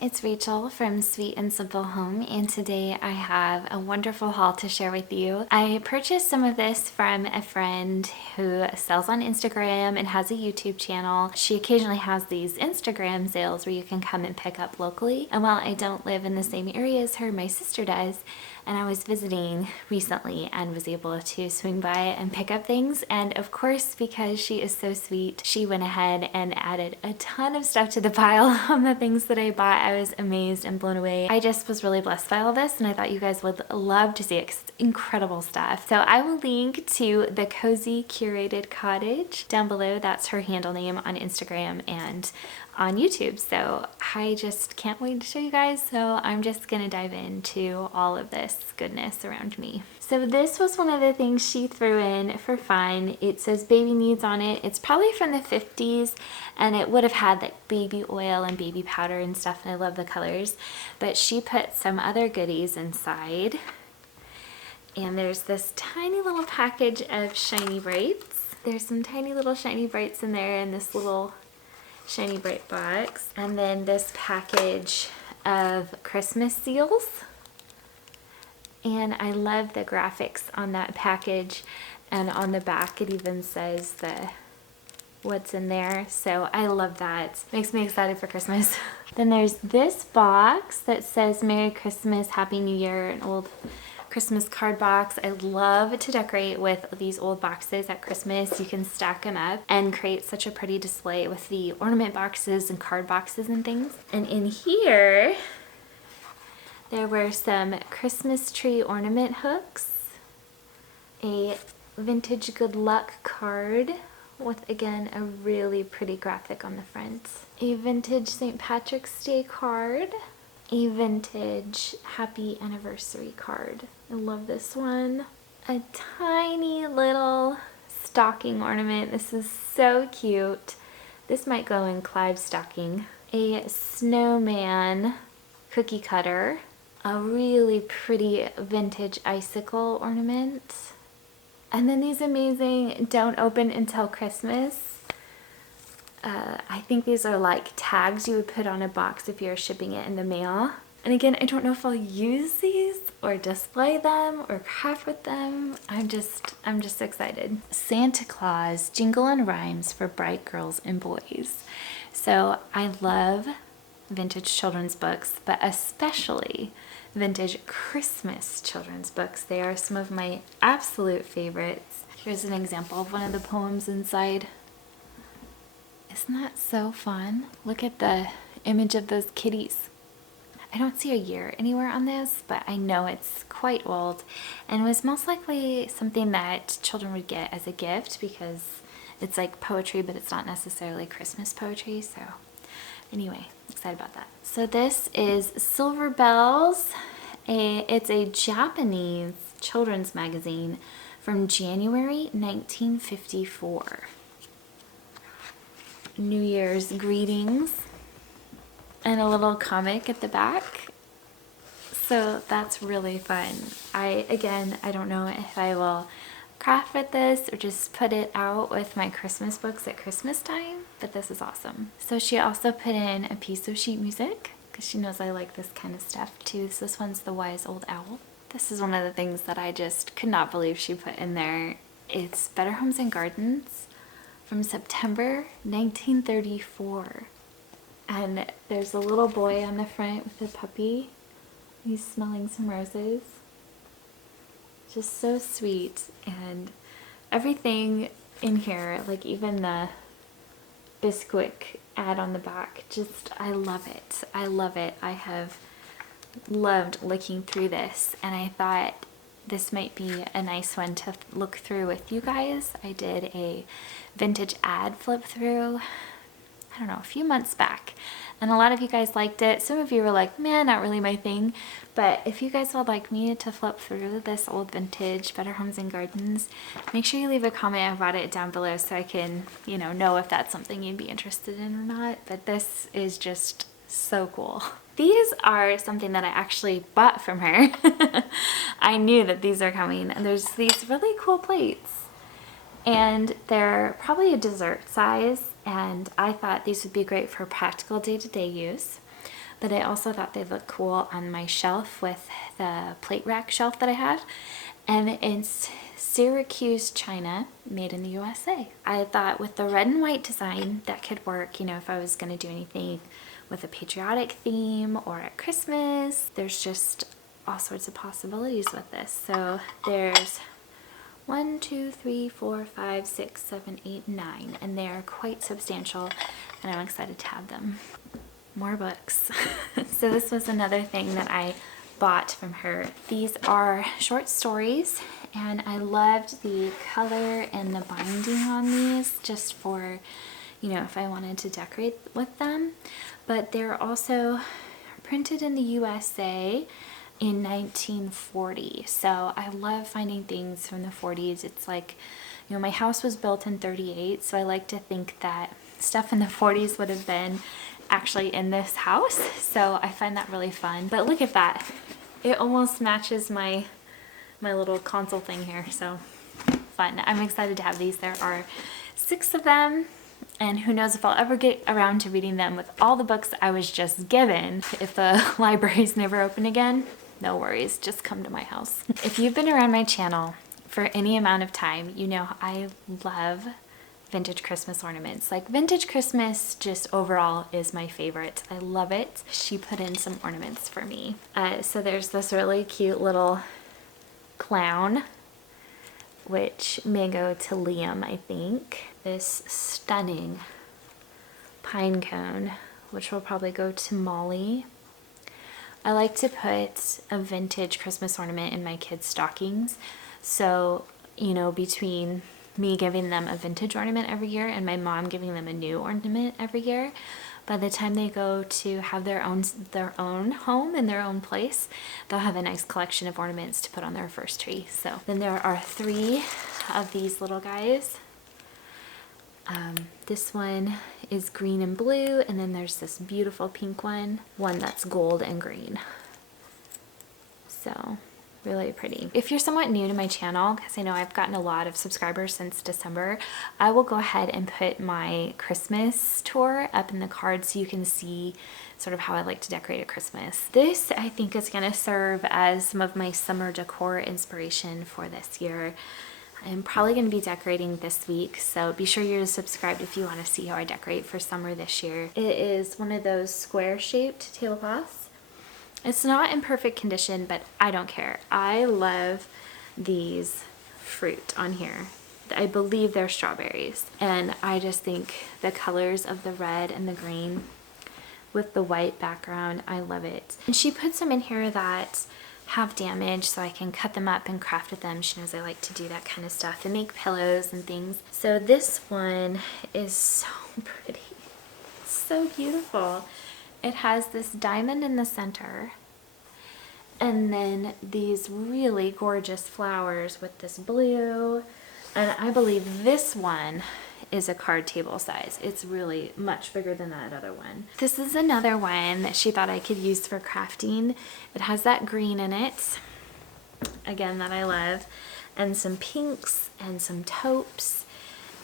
it's Rachel from Sweet and Simple Home, and today I have a wonderful haul to share with you. I purchased some of this from a friend who sells on Instagram and has a YouTube channel. She occasionally has these Instagram sales where you can come and pick up locally, and while I don't live in the same area as her, my sister does, and I was visiting recently and was able to swing by and pick up things. And of course, because she is so sweet, she went ahead and added a ton of stuff to the pile on the things that I bought. I was amazed and blown away. I just was really blessed by all this, and I thought you guys would love to see it because it's incredible stuff. So I will link to the Cosy Curated Cottage down below. That's her handle name on Instagram and on YouTube. So I just can't wait to show you guys. So I'm just gonna dive into all of this goodness around me. So this was one of the things she threw in for fun. It says baby needs on it. It's probably from the 50s, and it would have had like baby oil and baby powder and stuff, and I love the colors. But she put some other goodies inside. And there's this tiny little package of Shiny Brights. There's some tiny little Shiny Brights in there in this little Shiny Bright box, and then this package of Christmas seals. And I love the graphics on that package, and on the back it even says what's in there, so I love that. Makes me excited for Christmas. Then there's this box that says Merry Christmas, Happy New Year, an old Christmas card box. I love to decorate with these old boxes at Christmas. You can stack them up and create such a pretty display with the ornament boxes and card boxes and things. And in here, there were some Christmas tree ornament hooks, a vintage good luck card with, again, a really pretty graphic on the front, a vintage St. Patrick's Day card, a vintage happy anniversary card. I love this one. A tiny little stocking ornament. This is so cute. This might go in Clive's stocking. A snowman cookie cutter. A really pretty vintage icicle ornament. And then these amazing don't open until Christmas. I think these are like tags you would put on a box if you're shipping it in the mail. And again, I don't know if I'll use these or display them or craft with them. I'm just excited. Santa Claus Jingle and Rhymes for bright girls and boys. So I love vintage children's books, but especially vintage Christmas children's books. They are some of my absolute favorites. Here's an example of one of the poems inside. Isn't that so fun? Look at the image of those kitties. I don't see a year anywhere on this, but I know it's quite old and was most likely something that children would get as a gift because it's like poetry, but it's not necessarily Christmas poetry. So anyway, excited about that. So this is Silver Bells. It's a Japanese children's magazine from January 1954. New Year's greetings. And a little comic at the back. So that's really fun. I don't know if I will craft with this or just put it out with my Christmas books at Christmas time, but this is awesome. So she also put in a piece of sheet music because she knows I like this kind of stuff too. So this one's The Wise Old Owl. This is one of the things that I just could not believe she put in there. It's Better Homes and Gardens from September 1934. And there's a little boy on the front with a puppy. He's smelling some roses. Just so sweet. And everything in here, like even the Bisquick ad on the back, just, I love it. I love it. I have loved looking through this, and I thought this might be a nice one to look through with you guys. I did a vintage ad flip through, I don't know, a few months back, and a lot of you guys liked it. Some of you were like, man, not really my thing. But if you guys would like me to flip through this old vintage Better Homes and Gardens, make sure you leave a comment about it down below so I can, know if that's something you'd be interested in or not. But this is just so cool. These are something that I actually bought from her. I knew that these are coming, and there's these really cool plates. And they're probably a dessert size, and I thought these would be great for practical day-to-day use. but I also thought they'd look cool on my shelf with the plate rack shelf that I have. And it's Syracuse China, made in the USA. I thought with the red and white design that could work, you know, if I was going to do anything with a patriotic theme or at Christmas. There's just all sorts of possibilities with this. So there's 1, 2, 3, 4, 5, 6, 7, 8, 9, and they are quite substantial, and I'm excited to have them. More books. So this was another thing that I bought from her. These are short stories, and I loved the color and the binding on these, just for, you know, if I wanted to decorate with them. But they're also printed in the USA in 1940. So I love finding things from the 40s. It's like, you know, my house was built in 38, so I like to think that stuff in the 40s would have been actually in this house. So I find that really fun. But look at that. It almost matches my little console thing here. So fun. I'm excited to have these. There are 6 of them. And who knows if I'll ever get around to reading them with all the books I was just given. If the library's never open again, no worries, just come to my house. If you've been around my channel for any amount of time, you know I love vintage Christmas ornaments. Like, vintage Christmas just overall is my favorite. I love it. She put in some ornaments for me. So there's this really cute little clown, which may go to Liam, I think. This stunning pine cone, which will probably go to Molly. I like to put a vintage Christmas ornament in my kids' stockings. So, you know, between me giving them a vintage ornament every year and my mom giving them a new ornament every year, by the time they go to have their own home and their own place, they'll have a nice collection of ornaments to put on their first tree. So then there are 3 of these little guys. This one is green and blue, and then there's this beautiful pink one that's gold and green. So really pretty. If you're somewhat new to my channel, because I know I've gotten a lot of subscribers since December, I will go ahead and put my Christmas tour up in the card so you can see sort of how I like to decorate at Christmas. This, I think, is going to serve as some of my summer decor inspiration for this year. I'm probably going to be decorating this week, so be sure you're subscribed if you want to see how I decorate for summer this year. It is one of those square-shaped tablecloths. It's not in perfect condition, but I don't care. I love these fruit on here. I believe they're strawberries, and I just think the colors of the red and the green with the white background, I love it. And she put some in here that have damage, so I can cut them up and craft with them. She knows I like to do that kind of stuff and make pillows and things. So this one is so pretty. It's so beautiful. It has this diamond in the center, and then these really gorgeous flowers with this blue, and I believe this one is a card table size. It's really much bigger than that other one. This is another one that she thought I could use for crafting. It has that green in it, again, that I love, and some pinks and some taupes,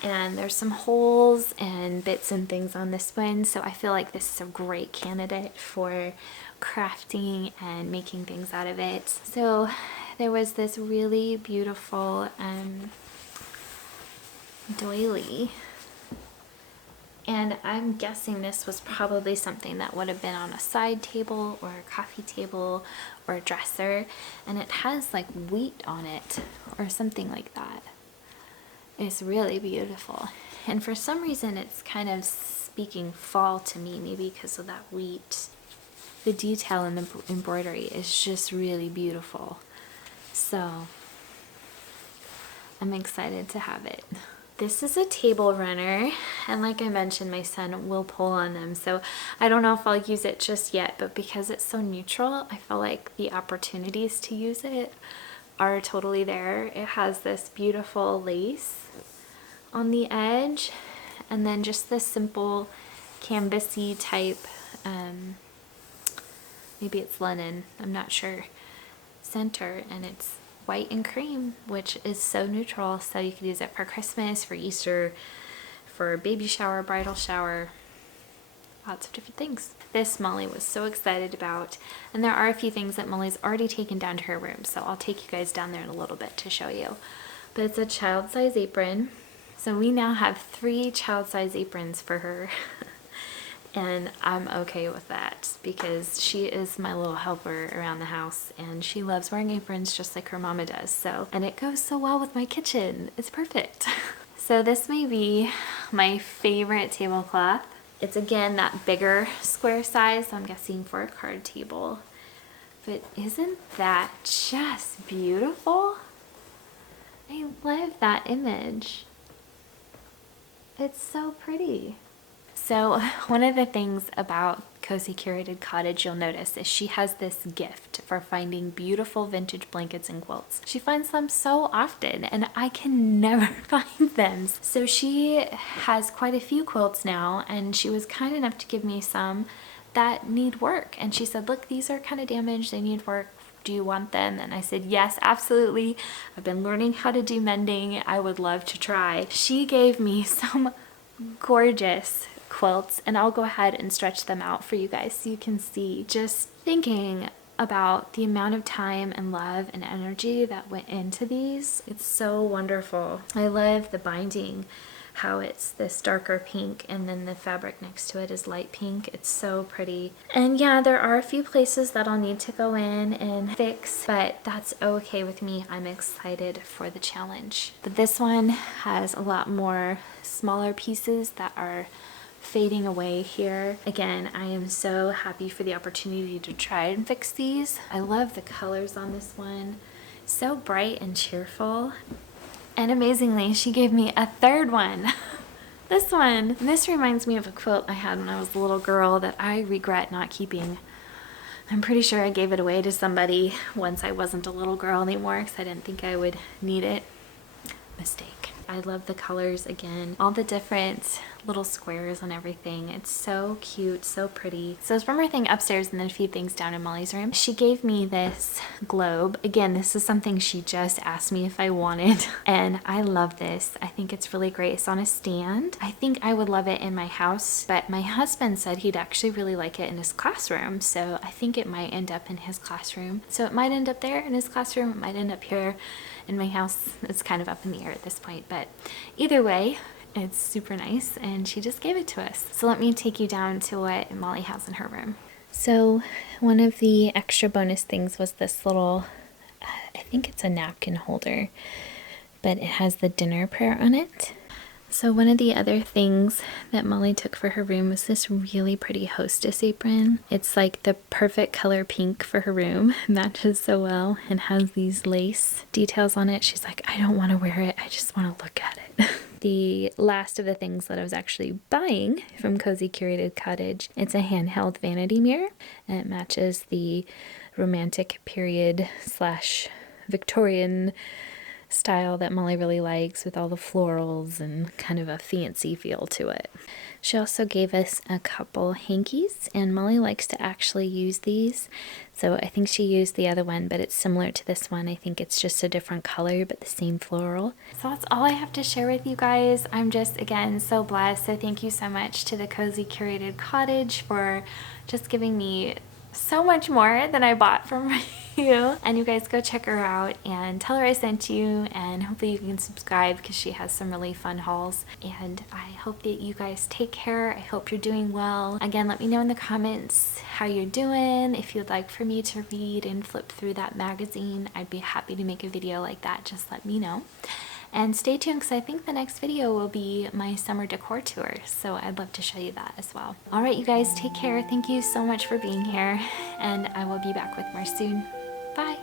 and there's some holes and bits and things on this one, so I feel like this is a great candidate for crafting and making things out of it. So there was this really beautiful doily, and I'm guessing this was probably something that would have been on a side table or a coffee table or a dresser, and it has like wheat on it or something like that. It's really beautiful, and for some reason it's kind of speaking fall to me, maybe because of that wheat. The detail in the embroidery is just really beautiful, so I'm excited to have it. This is a table runner, and like I mentioned, my son will pull on them, so I don't know if I'll use it just yet, but because it's so neutral, I feel like the opportunities to use it are totally there. It has this beautiful lace on the edge, and then just this simple canvasy type, maybe it's linen, I'm not sure, center, and it's white and cream, which is so neutral, so you could use it for Christmas, for Easter, for baby shower, bridal shower, lots of different things. This Molly was so excited about, and there are a few things that Molly's already taken down to her room, so I'll take you guys down there in a little bit to show you. But it's a child size apron. So we now have 3 child size aprons for her. And I'm okay with that because she is my little helper around the house and she loves wearing aprons just like her mama does. So, and it goes so well with my kitchen. It's perfect. So this may be my favorite tablecloth. It's again that bigger square size, so I'm guessing for a card table. But isn't that just beautiful? I love that image. It's so pretty. So one of the things about Cosy Curated Cottage you'll notice is she has this gift for finding beautiful vintage blankets and quilts. She finds them so often and I can never find them. So she has quite a few quilts now and she was kind enough to give me some that need work. And she said, look, these are kind of damaged, they need work. Do you want them? And I said, yes, absolutely. I've been learning how to do mending. I would love to try. She gave me some gorgeous quilts and I'll go ahead and stretch them out for you guys so you can see. Just thinking about the amount of time and love and energy that went into these, it's so wonderful. I love the binding, how it's this darker pink and then the fabric next to it is light pink. It's so pretty. And yeah, there are a few places that I'll need to go in and fix, but that's okay with me. I'm excited for the challenge. But this one has a lot more smaller pieces that are fading away here. Again, I am so happy for the opportunity to try and fix these. I love the colors on this one. So bright and cheerful. And amazingly, she gave me a third one. This one. And this reminds me of a quilt I had when I was a little girl that I regret not keeping. I'm pretty sure I gave it away to somebody once I wasn't a little girl anymore because I didn't think I would need it. Mistake. I love the colors again, all the different little squares and everything. It's so cute, so pretty. So it's one more thing upstairs and then a few things down in Molly's room. She gave me this globe. Again, this is something she just asked me if I wanted and I love this. I think it's really great. It's on a stand. I think I would love it in my house, but my husband said he'd actually really like it in his classroom. So I think it might end up in his classroom. So it might end up there in his classroom. It might end up here in my house. It's kind of up in the air at this point, but either way, it's super nice and she just gave it to us. So let me take you down to what Molly has in her room. So one of the extra bonus things was this little, I think it's a napkin holder, but it has the dinner prayer on it. So one of the other things that Molly took for her room was this really pretty hostess apron. It's like the perfect color pink for her room. Matches so well and has these lace details on it. She's like, I don't want to wear it. I just want to look at it. The last of the things that I was actually buying from Cosy Curated Cottage, it's a handheld vanity mirror and it matches the romantic period / Victorian style that Molly really likes with all the florals and kind of a fancy feel to it. She also gave us a couple hankies and Molly likes to actually use these. So I think she used the other one, but it's similar to this one. I think it's just a different color, but the same floral. So that's all I have to share with you guys. I'm just, again, so blessed. So thank you so much to the Cosy Curated Cottage for just giving me so much more than I bought from you. And you guys go check her out and tell her I sent you, and hopefully you can subscribe because she has some really fun hauls. And I hope that you guys take care. I hope you're doing well. Again, let me know in the comments how you're doing. If you'd like for me to read and flip through that magazine, I'd be happy to make a video like that. Just let me know. And stay tuned because I think the next video will be my summer decor tour, so I'd love to show you that as well. All right, you guys, take care. Thank you so much for being here, and I will be back with more soon. Bye.